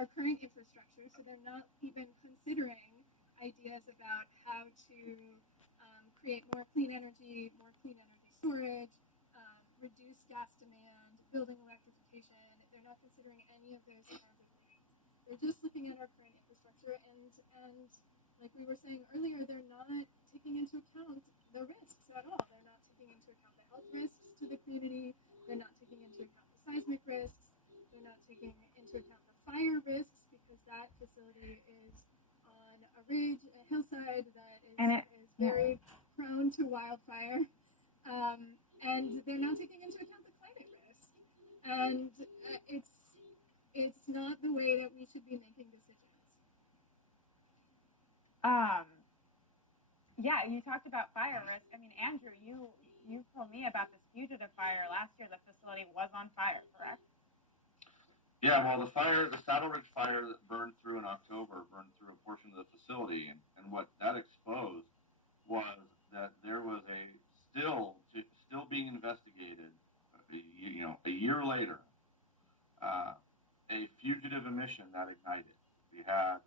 our current infrastructure, so they're not even considering ideas about how to create more clean energy storage, reduce gas demand, building electrification. They're not considering any of those kinds of things. They're just looking at our current infrastructure, and like we were saying earlier, they're not taking into account the risks at all. They're not taking into account the health risks to the community. They're not taking into account the seismic risks. They're not taking into account the fire risks, because that facility is on a ridge, a hillside that is very prone to wildfire. And they're not taking into account the climate risk. And it's not the way that we should be making decisions. Yeah, you talked about fire risk. I mean, Andrew, you told me about this fugitive fire last year. The facility was on fire, correct? Yeah, well, the Saddle Ridge fire that burned through in October burned through a portion of the facility, and what that exposed was that there was still being investigated, a year later, a fugitive emission that ignited. We had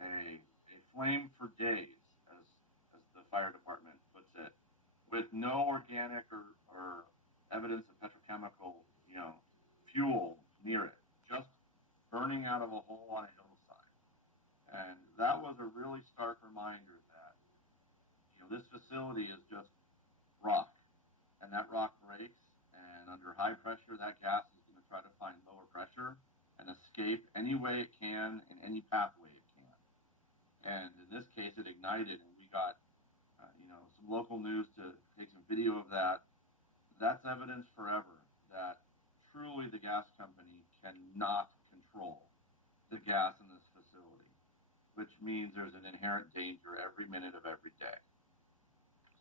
a flame for days, as the fire department puts it, with no organic or evidence of petrochemical, fuel near it, just burning out of a hole on a hillside. And that was a really stark reminder that, this facility is just rock, and that rock breaks, and under high pressure, that gas is going to try to find lower pressure and escape any way it can in any pathway it can. And in this case, it ignited, and we got, some local news to take some video of that. That's evidence forever that truly the gas company cannot control the gas in this facility, which means there's an inherent danger every minute of every day.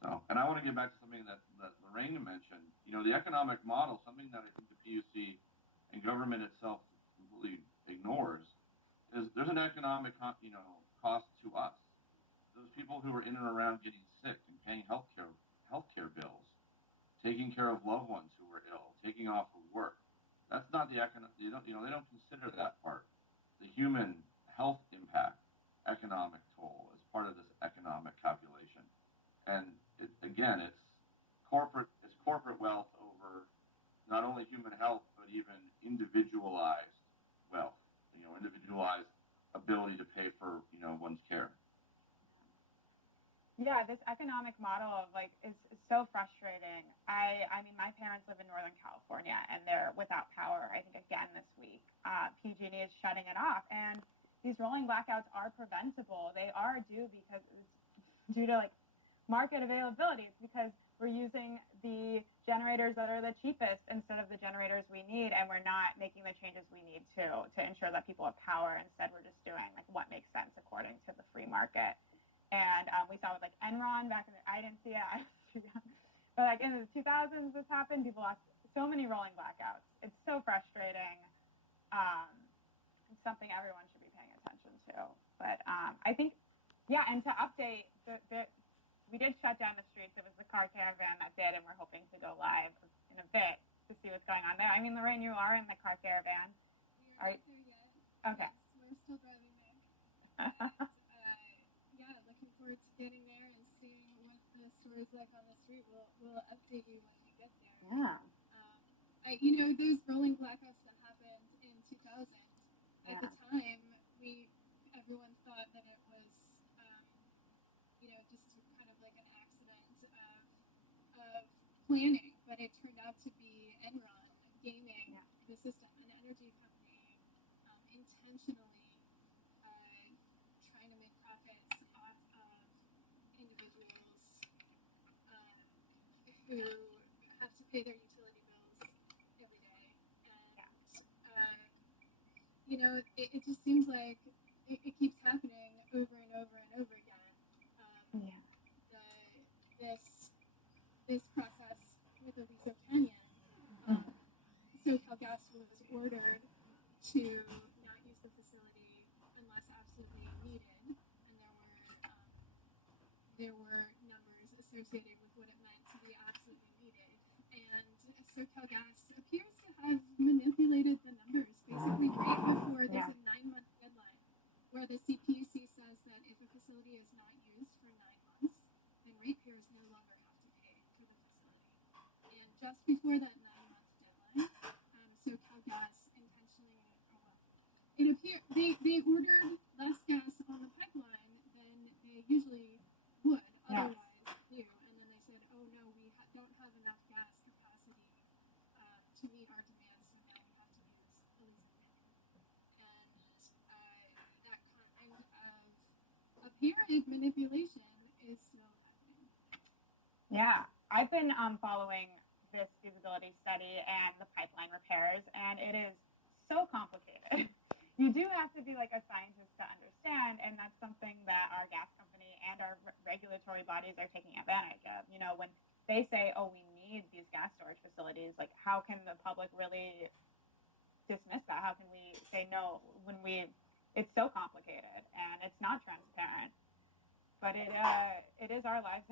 So, and I want to get back to something that Lorraine mentioned. The economic model, something that I think the PUC and government itself completely ignores, is there's an economic, cost to us. Those people who are in and around getting sick and paying healthcare bills, taking care of loved ones who are ill, taking off of work. That's not the they don't consider that part. The human health impact, economic toll, as part of this economic calculation. And it's corporate wealth over not only human health, but even individualized wealth, individualized ability to pay for, one's care. Yeah, this economic model of is so frustrating. I mean, my parents live in Northern California, and they're without power, I think, again this week. PG&E is shutting it off, and these rolling blackouts are preventable. They are due to market availability. It's because we're using the generators that are the cheapest instead of the generators we need, and we're not making the changes we need to ensure that people have power. Instead, we're just doing what makes sense according to the free market. And we saw with Enron back in I didn't see it, I was too young. But in the 2000s this happened, people lost so many rolling blackouts. It's so frustrating. It's something everyone should be paying attention to. But I think, and to update, we did shut down the streets. It was the car caravan that did, and we're hoping to go live in a bit to see what's going on there. I mean, Lorraine, you are in the car caravan. We're not there yet. Okay. Yes, we're still driving there. And, looking forward to getting there and seeing what the story's like on the street. We'll update you when we get there. Yeah. Those rolling blackouts that happened in 2000, at the time, everyone thought that it was, just kind of like an accident of planning, but it turned out to be Enron gaming the system, an energy company intentionally trying to make profits off of individuals who have to pay their utility bills every day. And, it just seems like it keeps happening over and over and over again. This process with Aliso Canyon, SoCalGas was ordered to not use the facility unless absolutely needed, and there were numbers associated with what it meant to be absolutely needed. And SoCalGas appears to have manipulated the numbers basically right before there's a 9-month the CPUC says that if a facility is not used for 9 months, then ratepayers no longer have to pay to the facility. And just before that 9-month deadline, SoCalGas intentionally, it appeared they ordered less gas on the pipeline than they usually would otherwise do, and then they said, oh no, we don't have enough gas capacity to meet our demand, so now we have to use Elizabeth. And that kind of apparent manipulation is still happening. Yeah, I've been following this feasibility study and the pipeline repairs, and it is so complicated. You do have to be like a scientist to understand, and that's something that our gas company and our regulatory bodies are taking advantage of. You know, when they say, oh, we need these gas storage facilities, like how can the public really dismiss that? How can we say no when it's so complicated and it's not transparent? But it is our lives